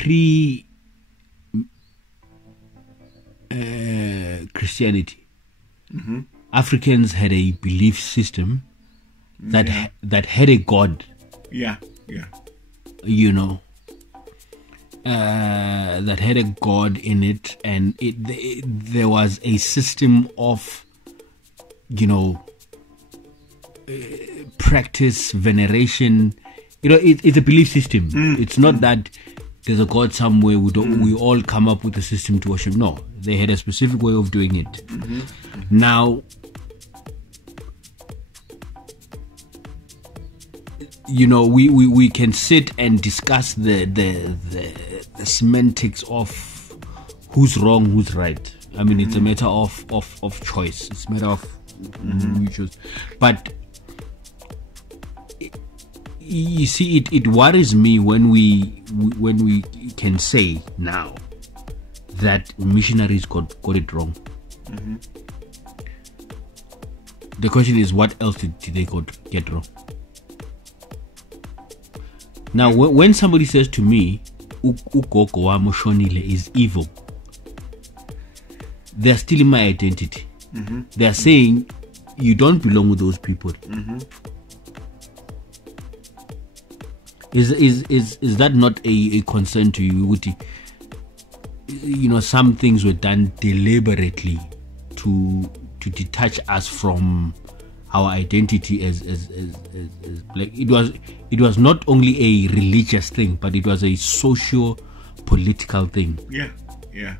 pre Christianity, Africans had a belief system that had a god. Yeah. You know, that had a god in it, and there was a system of, you know, practice, veneration. You know, it's a belief system. It's not that there's a god somewhere. We all come up with a system to worship. No, they had a specific way of doing it. Now, you know, we can sit and discuss the semantics of who's wrong, who's right. I mean, it's a matter of choice. It's a matter of who you choose. But you see, it worries me when we can say now that missionaries got it wrong. The question is, what else did they get wrong? Now, when somebody says to me, "Ugogo wa Moshonile is evil," they're stealing my identity. They're saying you don't belong with those people. Is that not a concern to you, Uti? You know, some things were done deliberately to detach us from our identity as black. It was not only a religious thing, but it was a socio-political thing. Yeah.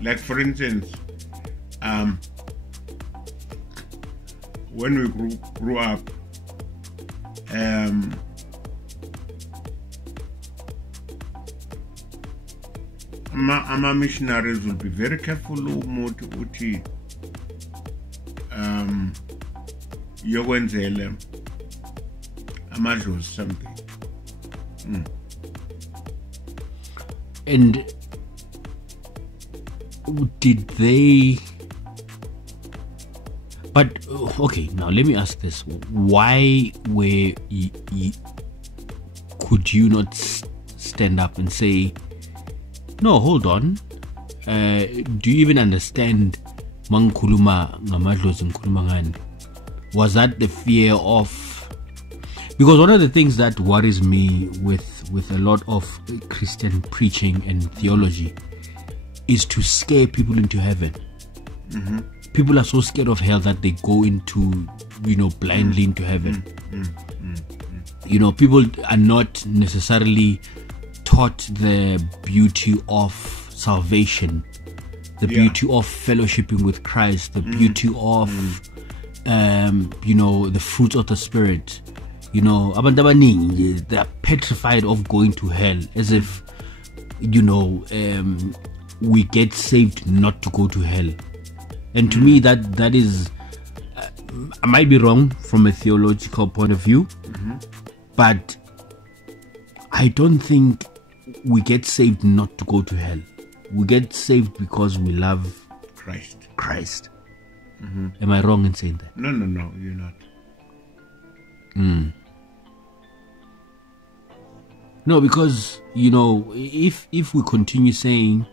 Like, for instance, when we grew up, our missionaries will be very careful uthi yokwenzele amadlozi something. And did they? But okay, now let me ask this: why could you not stand up and say, "No, hold on. Do you even understand mangikhuluma ngamadlozi ngikhuluma ngani?" Was that the fear of? Because one of the things that worries me with a lot of Christian preaching and theology is to scare people into heaven. People are so scared of hell that they go into, you know, blindly into heaven. You know, people are not necessarily taught the beauty of salvation, the beauty of fellowshipping with Christ, the beauty of, you know, the fruits of the Spirit. You know, they are petrified of going to hell, as if, you know, we get saved not to go to hell. And to me, that is, I might be wrong from a theological point of view, but I don't think we get saved not to go to hell. We get saved because we love Christ. Am I wrong in saying that? No, you're not. No, because, you know, if we continue saying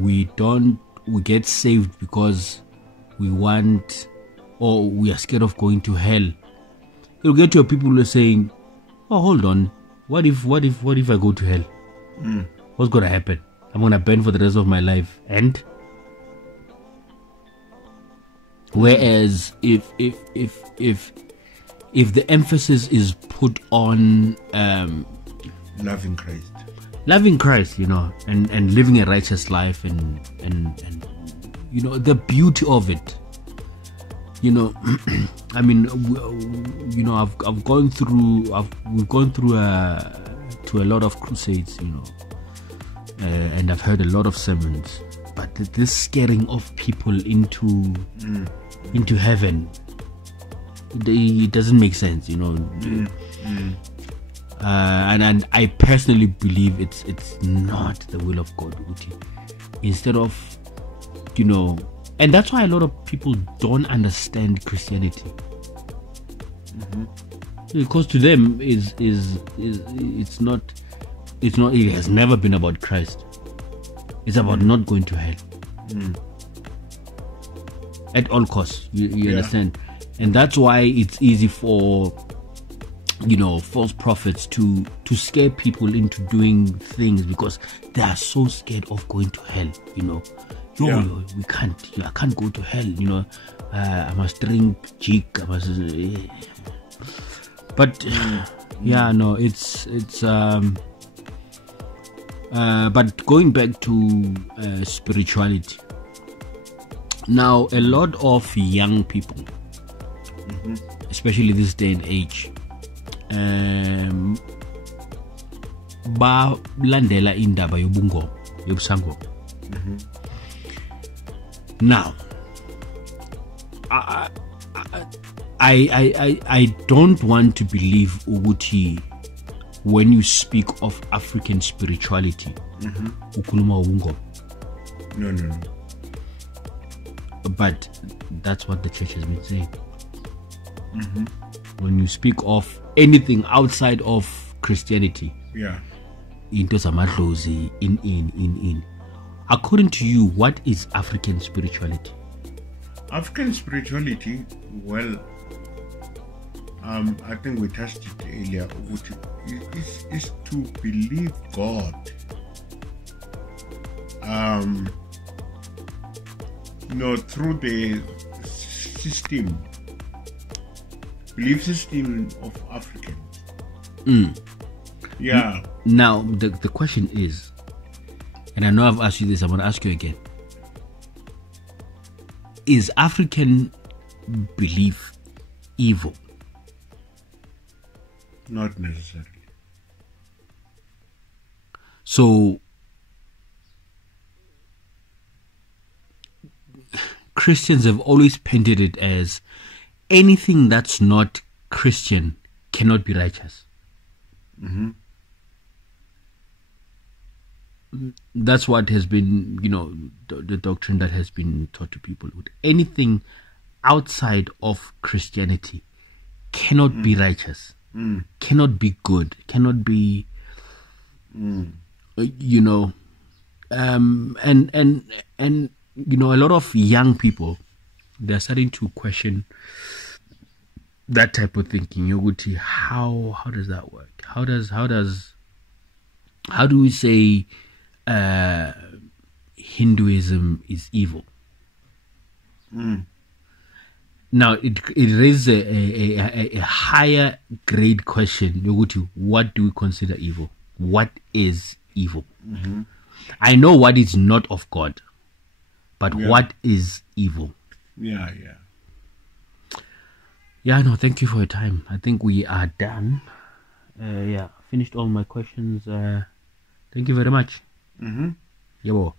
we get saved because we want, or we are scared of going to hell, you'll get to people who are saying, "Oh, hold on, what if I go to hell? What's gonna happen? I'm gonna burn for the rest of my life." And whereas if the emphasis is put on loving Christ, you know, and living a righteous life, and you know, the beauty of it, you know, I mean, you know, we've gone through to a lot of crusades, you know, and I've heard a lot of sermons, but this scaring of people into heaven, it doesn't make sense, you know. And I personally believe it's not the will of God. Instead of, you know, and that's why a lot of people don't understand Christianity. Because to them it's not, it has never been about Christ. It's about not going to hell at all costs. You understand? And that's why it's easy for, you know, false prophets to scare people into doing things, because they are so scared of going to hell. You know, we can't. I can't go to hell. You know, I must drink jig. I must. But yeah, no, it's. But going back to spirituality. Now, a lot of young people, especially this day and age, balandela indaba yobungoma, yobusangoma. Now, I don't want to believe ukuthi when you speak of African spirituality, ukhuluma ubungoma. No. But that's what the church has been saying. When you speak of anything outside of Christianity, into zamadlozi, in. According to you, what is African spirituality? African spirituality, well, I think we touched it earlier. Is to believe God. Through the belief system of Africans. Yeah. Now, the question is, and I know I've asked you this, I'm going to ask you again. Is African belief evil? Not necessarily. So, Christians have always painted it as anything that's not Christian cannot be righteous. That's what has been, you know, the doctrine that has been taught to people. Anything outside of Christianity cannot be righteous, cannot be good, cannot be, you know, and you know, a lot of young people, they're starting to question that type of thinking. How does that work? How do we say Hinduism is evil? Now it raises a higher grade question. What do we consider evil? What is evil? I know what is not of God, but what is evil? Yeah, no, thank you for your time. I think we are done. Finished all my questions. Thank you very much. Mm-hmm. Yabo.